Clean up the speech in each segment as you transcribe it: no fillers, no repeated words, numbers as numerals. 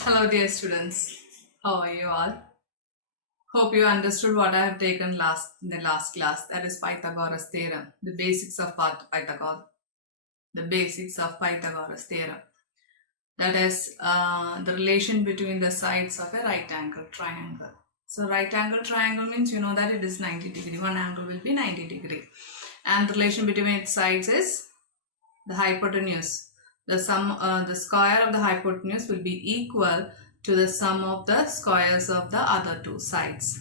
Hello dear students, how are you all? Hope you understood what I have taken in the last class, that is Pythagoras theorem, the basics of Pythagoras. The basics of Pythagoras theorem. That is the relation between the sides of a right angle triangle. So right angle triangle means you know that it is 90 degree, one angle will be 90 degree. And the relation between its sides is the hypotenuse. The square of the hypotenuse will be equal to the sum of the squares of the other two sides.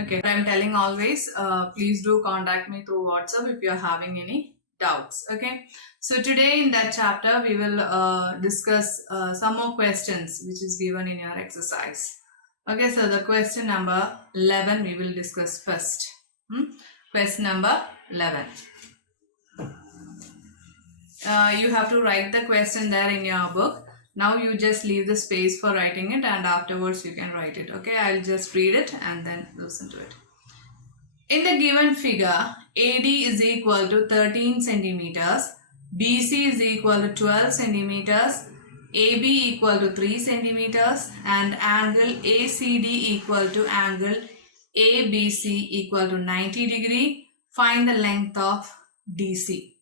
Okay, I am telling always, please do contact me through WhatsApp if you are having any doubts. Okay, so today in that chapter we will discuss some more questions which is given in your exercise. Okay, so the question number 11 we will discuss first. Question number 11. You have to write the question there in your book. Now you just leave the space for writing it and afterwards you can write it. Okay, I'll just read it and then listen to it. In the given figure, AD is equal to 13 centimeters, BC is equal to 12 centimeters, AB equal to 3 centimeters and angle ACD equal to angle ABC equal to 90 degree. Find the length of DC.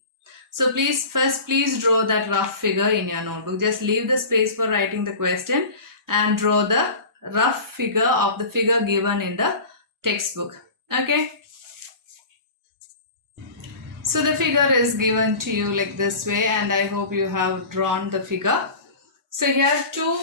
So please draw that rough figure in your notebook. Just leave the space for writing the question and draw the rough figure of the figure given in the textbook. Okay. So the figure is given to you like this way and I hope you have drawn the figure. So here two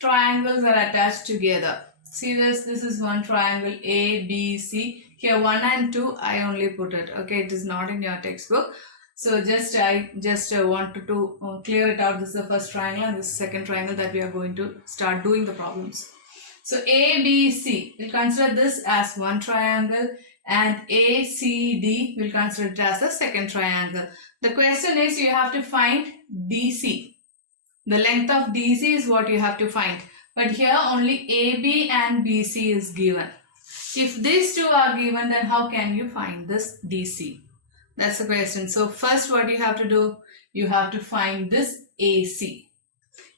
triangles are attached together. See this is one triangle A, B, C. Here 1 and 2 I only put it. Okay, it is not in your textbook. So I just wanted to clear it out. This is the first triangle and this is the second triangle that we are going to start doing the problems. So A, B, C, we'll consider this as one triangle and A, C, D, we'll consider it as the second triangle. The question is you have to find DC. The length of DC is what you have to find. But here only AB and BC is given. If these two are given, then how can you find this DC? That's the question. So first what you have to do, you have to find this AC.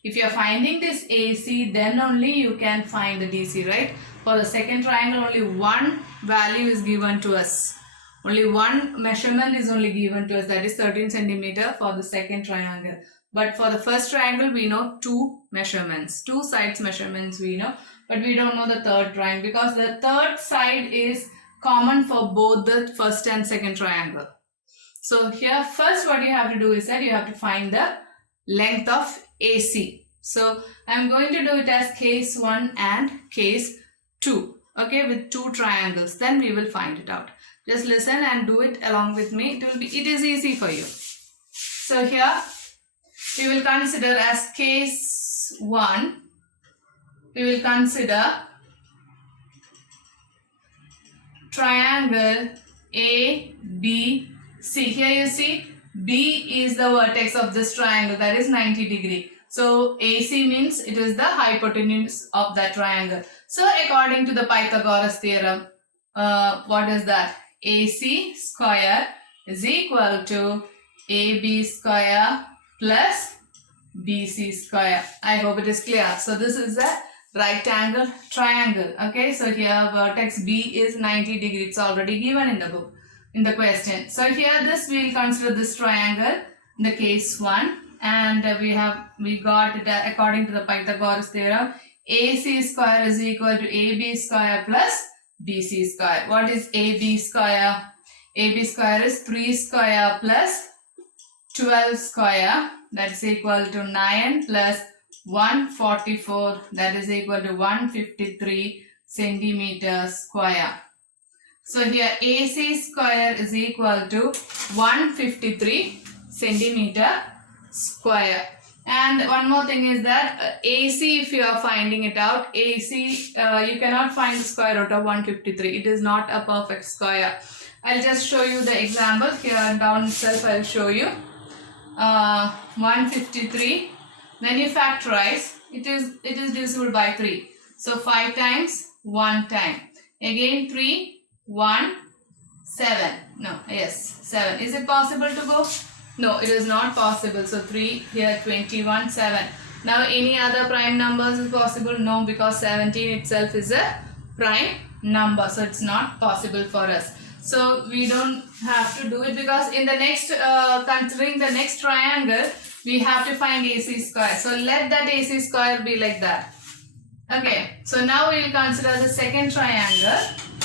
If you are finding this AC, then only you can find the DC, right? For the second triangle, only one value is given to us. Only one measurement is only given to us, that is 13 centimeter for the second triangle. But for the first triangle, we know two measurements, two sides measurements we know, but we don't know the third triangle because the third side is common for both the first and second triangle. So here first what you have to do is that you have to find the length of AC. So I am going to do it as case 1 and case 2. Okay, with two triangles. Then we will find it out. Just listen and do it along with me. It is easy for you. So here we will consider as case 1. We will consider triangle ABC. Here you see B is the vertex of this triangle, that is 90 degree. So AC means it is the hypotenuse of that triangle. So according to the Pythagoras theorem, what is that? AC square is equal to AB square plus BC square. I hope it is clear. So this is the right angle triangle. Okay, so here vertex B is 90 degree. It's already given in the book, in the question. So here this we will consider this triangle in the case 1 and we got it according to the Pythagoras theorem. AC square is equal to AB square plus BC square. What is AB square? AB square is 3 square plus 12 square, that is equal to 9 plus 144, that is equal to 153 centimeter square. So here AC square is equal to 153 centimeter square. And one more thing is that AC, if you are finding it out, AC, you cannot find the square root of 153. It is not a perfect square. I'll just show you the example. Here down itself I'll show you. 153. When you factorize, it is divisible by 3. So 5 times 1 time. Again 3, 1, 7. No, yes, 7. Is it possible to go? No, it is not possible. So 3 here, 21, 7. Now any other prime numbers is possible? No, because 17 itself is a prime number, so it's not possible for us. So we don't have to do it, because in the next considering the next triangle, we have to find AC square. So let that AC square be like that. Okay, so now we will consider the second triangle,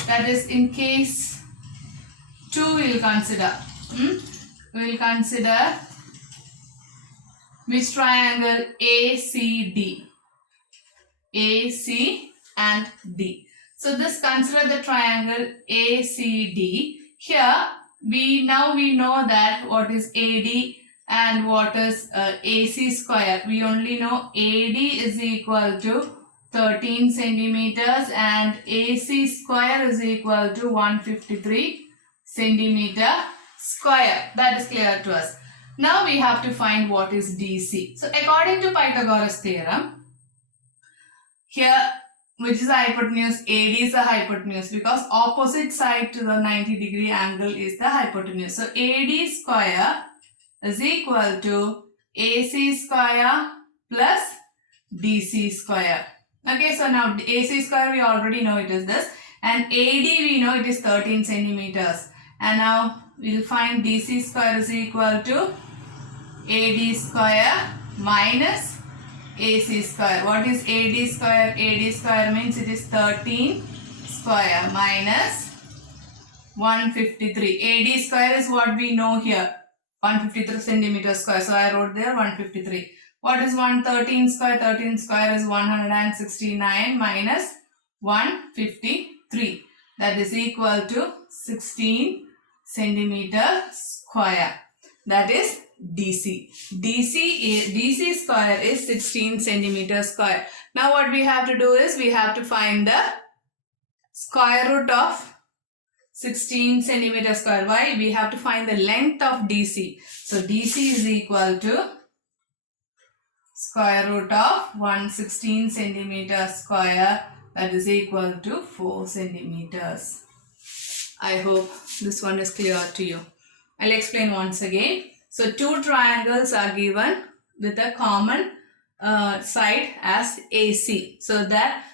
that is in case 2 we will consider. We will consider which triangle? ACD. AC and D. So this, consider the triangle ACD. Here we know that what is AD and what is AC square. We only know AD is equal to 13 centimeters and AC square is equal to 153 centimeter square. That is clear to us. Now we have to find what is DC. So according to Pythagoras theorem, here, which is the hypotenuse? AD is the hypotenuse, because opposite side to the 90-degree angle is the hypotenuse. So AD square is equal to AC square plus DC square. Okay, so now AC square we already know it is this, and AD we know it is 13 centimeters. And now we will find DC square is equal to AD square minus AC square. What is AD square? AD square means it is 13 square minus 153. AD square is what we know here, 153 centimeter square. So I wrote there 153. What is 113 square? 13 square is 169 minus 153. That is equal to 16 centimeter square. That is DC. DC square is 16 centimeter square. Now what we have to do is we have to find the square root of 16 centimeter square. Why? We have to find the length of DC. So DC is equal to square root of 116 centimeter square, that is equal to 4 centimeters. I hope this one is clear to you. I'll explain once again. So two triangles are given with a common side as AC. So that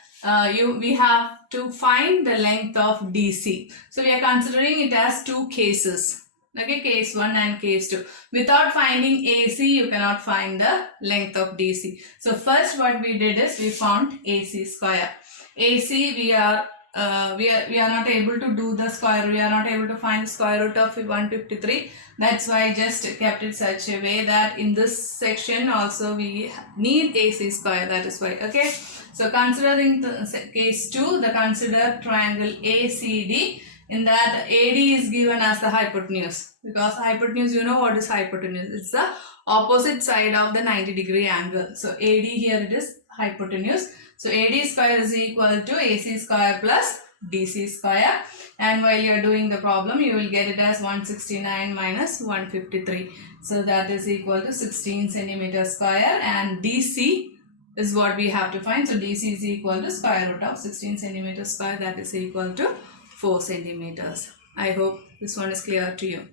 we have to find the length of DC. So we are considering it as two cases. Okay, case 1 and case 2. Without finding AC, you cannot find the length of DC. So first what we did is we found AC square. AC we are not able to do the square. We are not able to find the square root of 153. That's why I just kept it such a way that in this section also we need AC square. That is why. Okay. So considering the case 2, the consider triangle ACD. In that, AD is given as the hypotenuse, because hypotenuse, you know what is hypotenuse? It's the opposite side of the 90-degree angle. So AD here it is hypotenuse. So AD square is equal to AC square plus DC square. And while you are doing the problem, you will get it as 169 minus 153. So that is equal to 16 centimeter square, and DC is what we have to find. So DC is equal to square root of 16 centimeter square, that is equal to 4 centimeters. I hope this one is clear to you.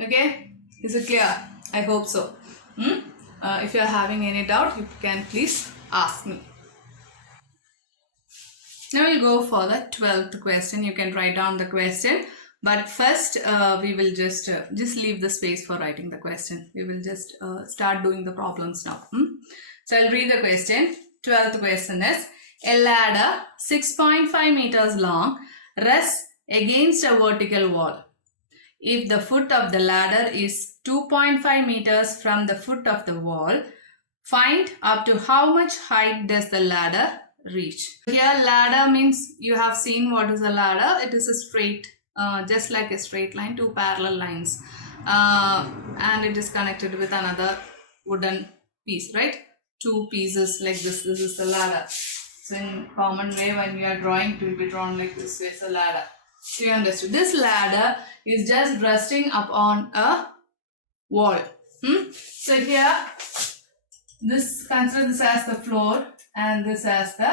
Okay, is it clear? I hope so. If you are having any doubt, you can please ask me. Now we'll go for the 12th question. You can write down the question, but first we will just leave the space for writing the question. We will just start doing the problems now. So I'll read the question. 12th question is: a ladder 6.5 meters long rests against a vertical wall. If the foot of the ladder is 2.5 meters from the foot of the wall, find up to how much height does the ladder reach. Here ladder means, you have seen what is a ladder. It is a straight, just like a straight line, two parallel lines, and it is connected with another wooden piece, right? Two pieces like this. This is the ladder. So in common way, when we are drawing, it will be drawn like this way. It's a ladder. So you understood. This ladder is just resting upon a wall. So here, consider this as the floor and this as the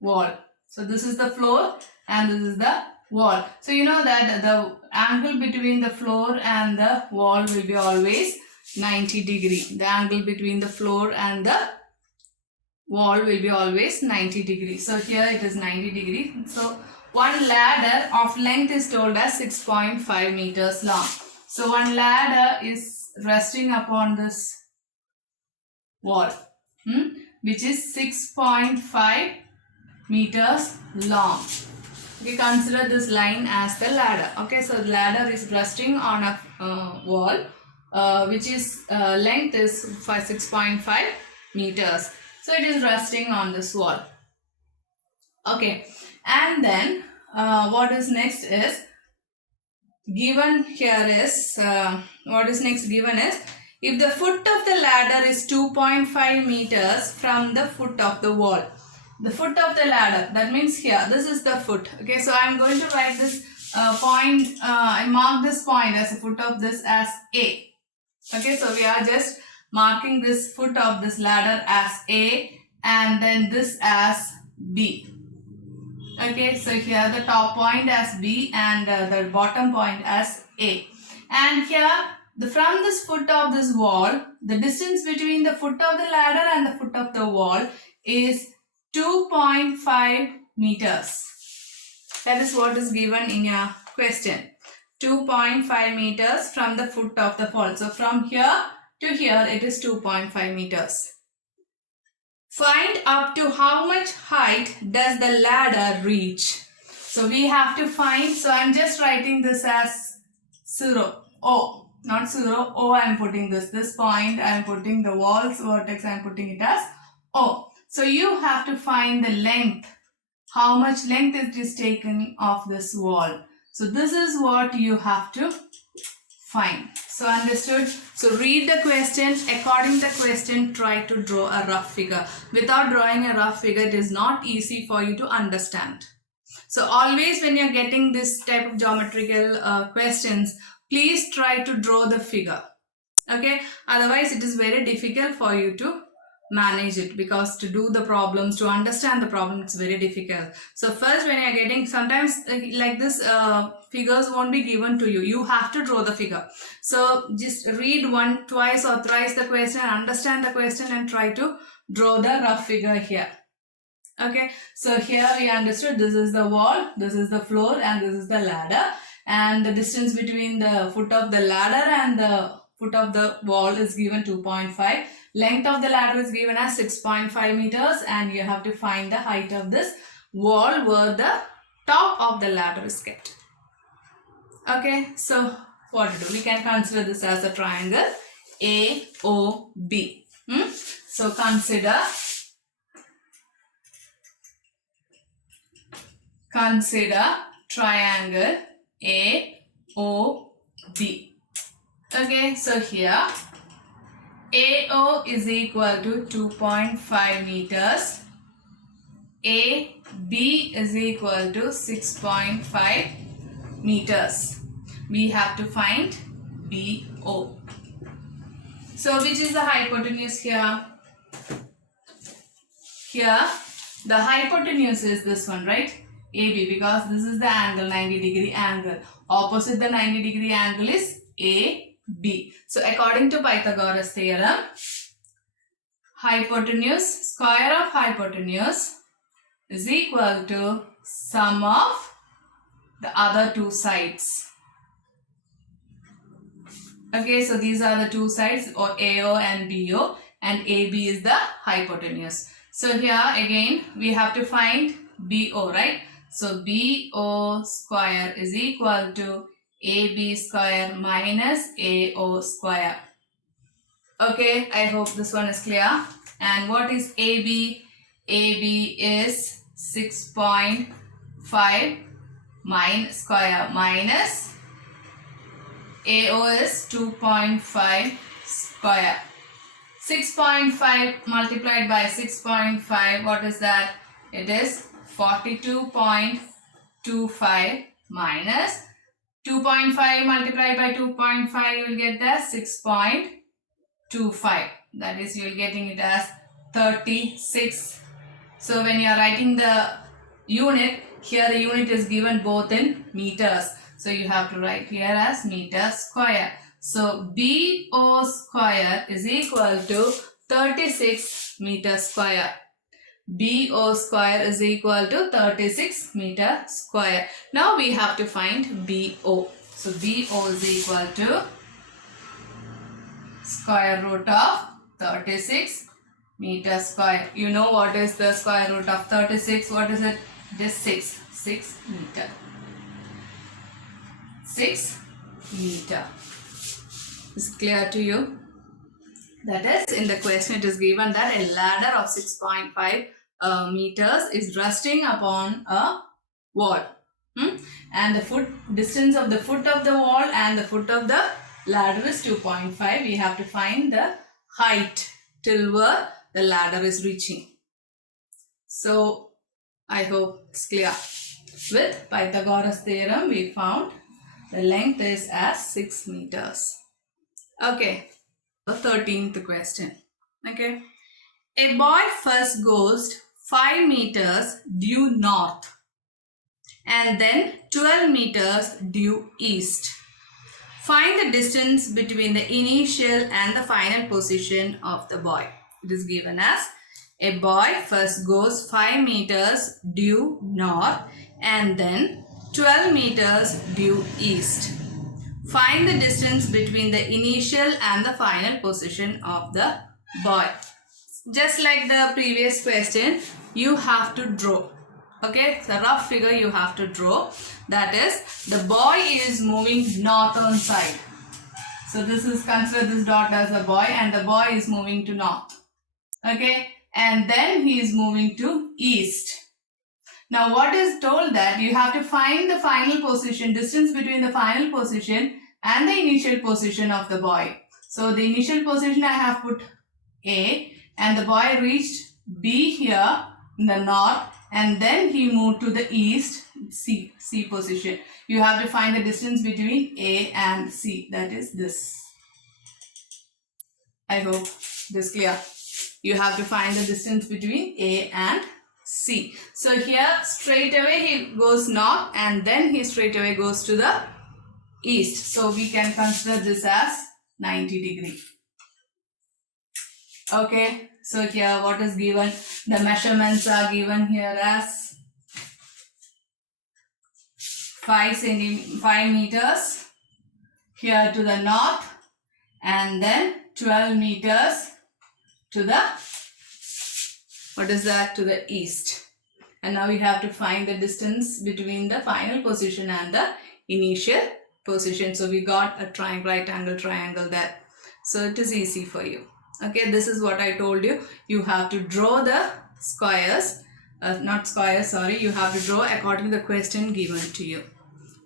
wall. So this is the floor and this is the wall. So you know that the angle between the floor and the wall will be always 90 degree. The angle between the floor and the wall will be always 90 degree. So here it is 90 degree. So one ladder of length is told as 6.5 meters long. So one ladder is resting upon this wall, which is 6.5 meters long. We consider this line as the ladder. Okay, so the ladder is resting on a wall which is length is 6.5 meters. So it is resting on this wall. Okay, and then what is next is given here is what is next given is if the foot of the ladder is 2.5 meters from the foot of the wall. The foot of the ladder, that means here, this is the foot. Okay, so I am going to write this point, I mark this point as the foot of this as A. Okay, so we are just marking this foot of this ladder as A and then this as B. Okay, so here the top point as B and the bottom point as A. And here, from this foot of this wall, the distance between the foot of the ladder and the foot of the wall is 2.5 meters. That is what is given in your question. 2.5 meters from the foot of the wall. So from here to here it is 2.5 meters. Find up to how much height does the ladder reach. So we have to find, so I am just writing this as 0, O, not 0, O I am putting this point, I am putting the wall's vertex, I am putting it as O. So you have to find the length, how much length it is taken of this wall. So this is what you have to find. So understood? So read the question, according to the question try to draw a rough figure. Without drawing a rough figure it is not easy for you to understand. So always when you are getting this type of geometrical questions, please try to draw the figure. Okay, otherwise it is very difficult for you to manage it, because to do the problems, to understand the problem, it's very difficult. So first when you are getting, sometimes like this figures won't be given to you, you have to draw the figure. So just read twice or thrice the question, understand the question and try to draw the rough figure here. Okay, so here we understood this is the wall, this is the floor and this is the ladder, and the distance between the foot of the ladder and the foot of the wall is given 2.5. Length of the ladder is given as 6.5 meters and you have to find the height of this wall where the top of the ladder is kept. Okay, so what to do? We can consider this as a triangle AOB. So consider triangle AOB. Okay, so here AO is equal to 2.5 meters. AB is equal to 6.5 meters. We have to find BO. So which is the hypotenuse here? Here the hypotenuse is this one, right? AB, because this is the angle, 90 degree angle. Opposite the 90 degree angle is AB. So according to Pythagoras theorem, hypotenuse, square of hypotenuse is equal to sum of the other two sides. Okay, so these are the two sides, or AO and BO, and AB is the hypotenuse. So here again we have to find BO, right? So BO square is equal to AB square minus AO square. Okay, I hope this one is clear. And what is AB? AB is 6.5 square minus AO is 2.5 square. 6.5 multiplied by 6.5, what is that? It is 42.25 minus 2.5 multiplied by 2.5, you will get the 6.25. That is, you will getting it as 36. So when you are writing the unit, here the unit is given both in meters. So you have to write here as meter square. So BO square is equal to 36 meter square. BO square is equal to 36 meter square. Now we have to find BO. So BO is equal to square root of 36 meter square. You know what is the square root of 36? What is it? It is 6. 6 meter. 6 meter. Is it clear to you? That is, in the question it is given that a ladder of 6.5 meters is resting upon a wall. And the distance of the foot of the wall and the foot of the ladder is 2.5. We have to find the height till where the ladder is reaching. So, I hope it's clear. With Pythagoras theorem, we found the length is as 6 meters. Okay. The 13th question. Okay. A boy first goes 5 meters due north and then 12 meters due east. Find the distance between the initial and the final position of the boy. It is given as a boy first goes 5 meters due north and then 12 meters due east. Find the distance between the initial and the final position of the boy. Just like the previous question, you have to draw. Okay, the rough figure you have to draw. That is, the boy is moving northern side. So this is, consider this dot as a boy and the boy is moving to north. Okay, and then he is moving to east. Now what is told that you have to find the final position, distance between the final position and the initial position of the boy. So the initial position I have put A and the boy reached B here in the north and then he moved to the east, C position. You have to find the distance between A and C, that is this. I hope this is clear. You have to find the distance between A and C. So here straight away he goes north and then he straight away goes to the east. So we can consider this as 90 degree. Okay. So here what is given? The measurements are given here as 5 meters here to the north and then 12 meters to the, what is that, to the east. And now we have to find the distance between the final position and the initial position. So we got a right angle triangle there. So it is easy for you. Okay, this is what I told you. You have to draw the squares, not squares, sorry. You have to draw according to the question given to you.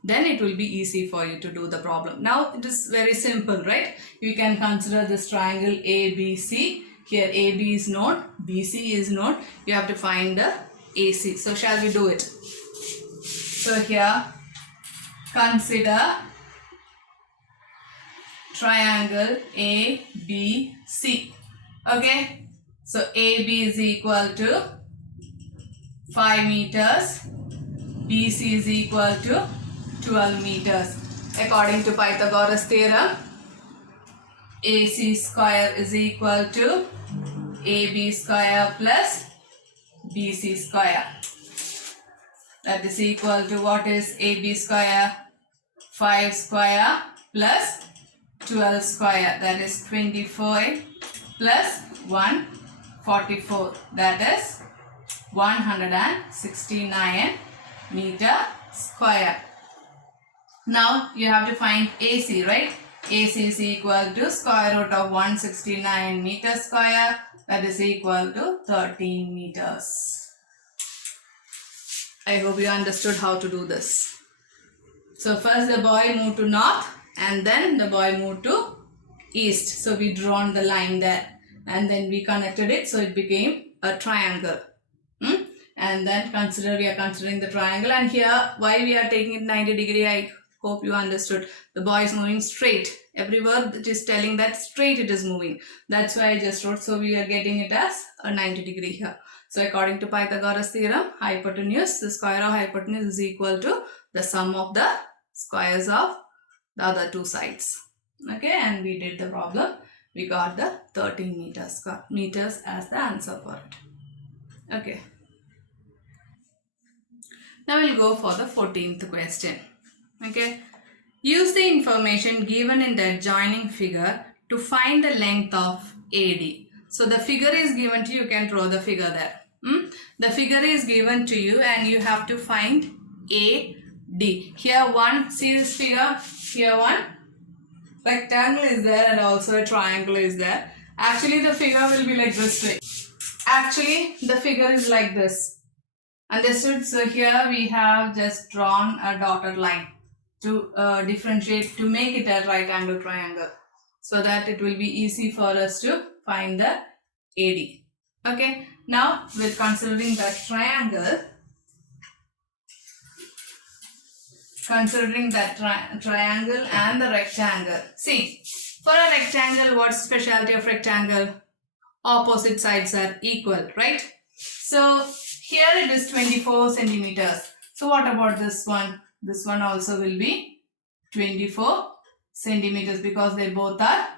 Then it will be easy for you to do the problem. Now it is very simple, right? You can consider this triangle ABC. Here AB is known, BC is known. You have to find the AC. So shall we do it? So here consider triangle ABC. Okay. So AB is equal to 5 meters. BC is equal to 12 meters. According to Pythagoras theorem, AC square is equal to AB square plus BC square. That is equal to, what is AB square? 5 square plus 12 square. That is 24 plus 144. That is 169 meter square. Now you have to find AC, right? AC is equal to square root of 169 meter square. That is equal to 13 meters. I hope you understood how to do this. So first the boy moved to north and then the boy moved to east. So we drawn the line there and then we connected it, so it became a triangle. And then we are considering the triangle, and here why we are taking it 90 degree, I hope you understood. The boy is moving straight. Every word it is telling that straight it is moving. That's why I just wrote. So we are getting it as a 90 degree here. So according to Pythagoras theorem, hypotenuse, the square of hypotenuse is equal to the sum of the squares of the other two sides. Okay, and we did the problem. We got the 13 meters as the answer for it. Okay. Now we'll go for the 14th question. Okay. Use the information given in the adjoining figure to find the length of AD. So the figure is given to you. You can draw the figure there. The figure is given to you and you have to find AD. Here one, see this figure? Here one rectangle is there and also a triangle is there. Actually the figure will be like this way. Actually the figure is like this. Understood? So here we have just drawn a dotted line to differentiate, to make it a right angle triangle, so that it will be easy for us to find the AD. Okay, now with considering that triangle, triangle and the rectangle. See, for a rectangle, what's specialty of rectangle? Opposite sides are equal, right? So here it is 24 centimeters. So what about this one? This one also will be 24 centimeters because they both are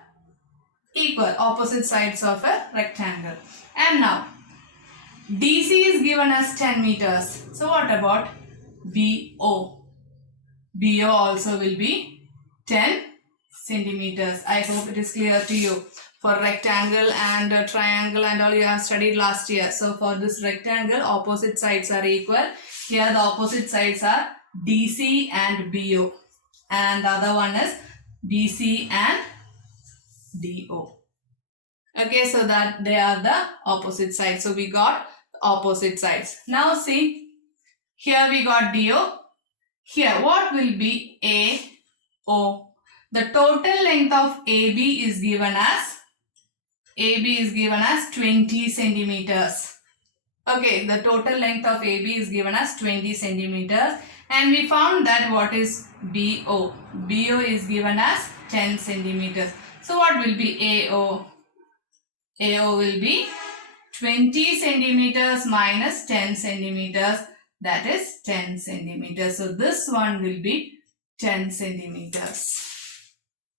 equal, opposite sides of a rectangle. And now DC is given as 10 meters. So what about BO? BO also will be 10 centimeters. I hope it is clear to you. For rectangle and triangle and all you have studied last year. So for this rectangle, opposite sides are equal. Here the opposite sides are DC and BO. And the other one is BC and DO. Okay, so that they are the opposite sides. So we got opposite sides. Now see, here we got DO. Here what will be AO? The total length of AB is given as 20 centimeters. Okay, the total length of AB is given as 20 centimeters. And we found that what is BO? BO is given as 10 centimeters. So what will be AO? AO will be 20 centimeters minus 10 centimeters. That is 10 centimeters. So this one will be 10 centimeters.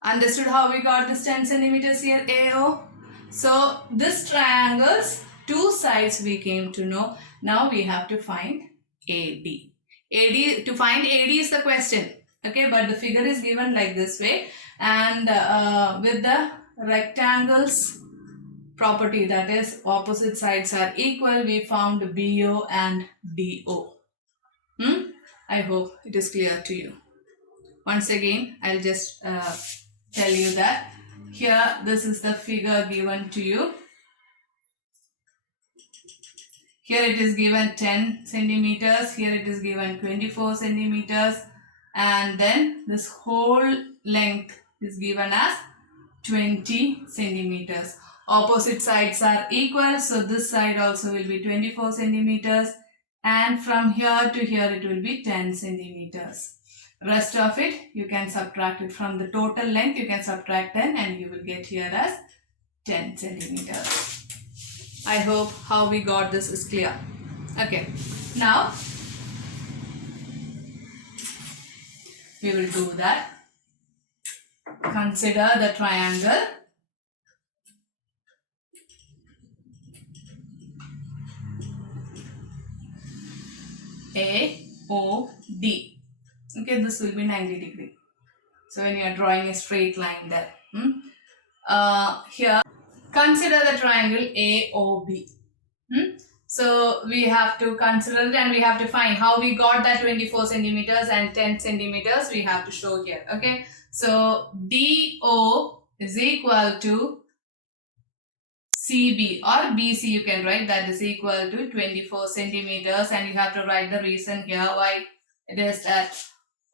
Understood how we got this 10 centimeters here, AO? So this triangle's two sides we came to know. Now we have to find AD. To find AD is the question. Okay, but the figure is given like this way. And with the rectangles property, that is opposite sides are equal, we found BO and DO. I hope it is clear to you. Once again, I'll just tell you that here this is the figure given to you. Here it is given 10 centimeters, here it is given 24 centimeters, and then this whole length is given as 20 centimeters. Opposite sides are equal, so this side also will be 24 centimeters, and from here to here it will be 10 centimeters. Rest of it you can subtract it from the total length. You can subtract 10 and you will get here as 10 centimeters. I hope how we got this is clear. Okay, now we will do that. Consider the triangle AOD. Okay, this will be 90 degree. So when you are drawing a straight line there. Here, consider the triangle AOB. So we have to consider it and we have to find how we got that 24 centimeters and 10 centimeters. We have to show here. Okay, so DO is equal to CB or BC, you can write, that is equal to 24 centimeters, and you have to write the reason here why it is at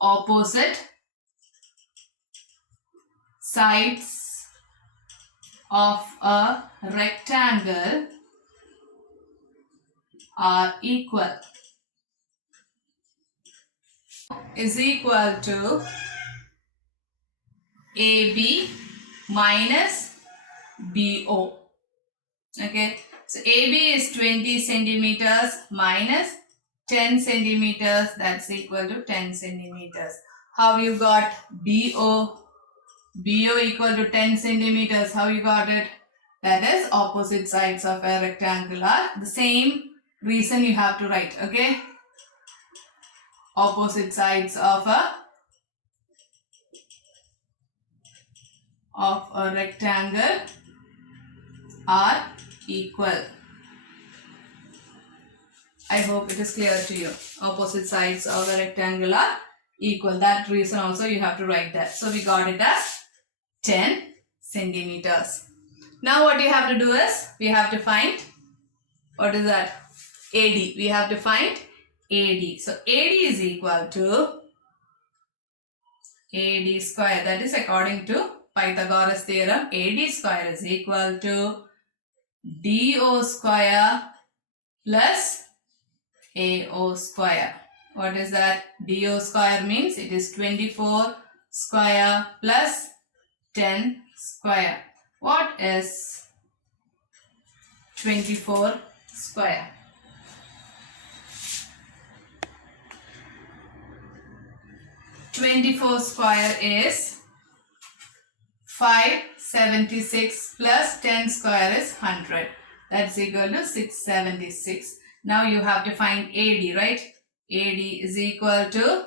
opposite sides of a rectangle are equal is equal to AB minus BO. Okay, so AB is 20 centimeters minus 10 centimeters, that's equal to 10 centimeters. How you got BO? BO equal to 10 centimeters. How you got it? That is opposite sides of a rectangle are the same reason you have to write. Okay. Opposite sides of a rectangle are equal. I hope it is clear to you. Opposite sides of a rectangle are equal. That reason also you have to write that. So we got it as 10 centimeters. Now what you have to do is, we have to find, what is that? AD. We have to find AD. So AD is equal to AD square. That is according to Pythagoras theorem. AD square is equal to DO square plus AO square. What is that? DO square means it is 24 square plus 10 square. What is 24 square? 24 square is 576 plus 10 square is 100. That's equal to 676. Now you have to find AD, right? AD is equal to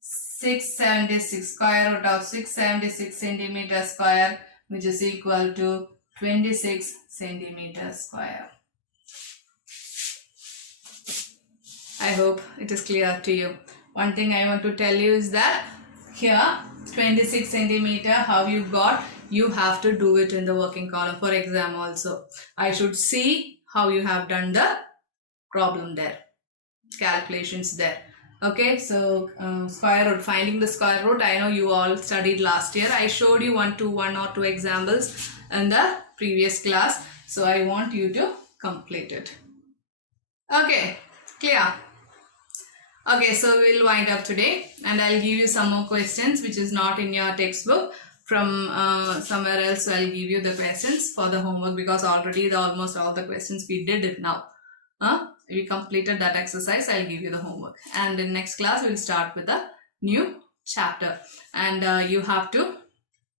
676, square root of 676 centimeter square, which is equal to 26 centimeter square. I hope it is clear to you. One thing I want to tell you is that here 26 centimeter, how you got, you have to do it in the working column for exam also. I should see how you have done the problem there, calculations there. Okay, so square root, finding the square root, I know you all studied last year. I showed you one or two examples in the previous class. So I want you to complete it. Okay, clear? Okay, so we'll wind up today and I'll give you some more questions which is not in your textbook. From somewhere else I'll give you the questions for the homework, because already almost all the questions we did it now. We completed that exercise. I'll give you the homework, and in next class we'll start with a new chapter, and you have to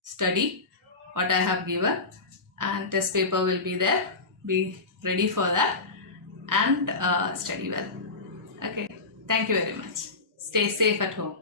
study what I have given, and test paper will be there. Be ready for that and study well. Okay, thank you very much. Stay safe at home.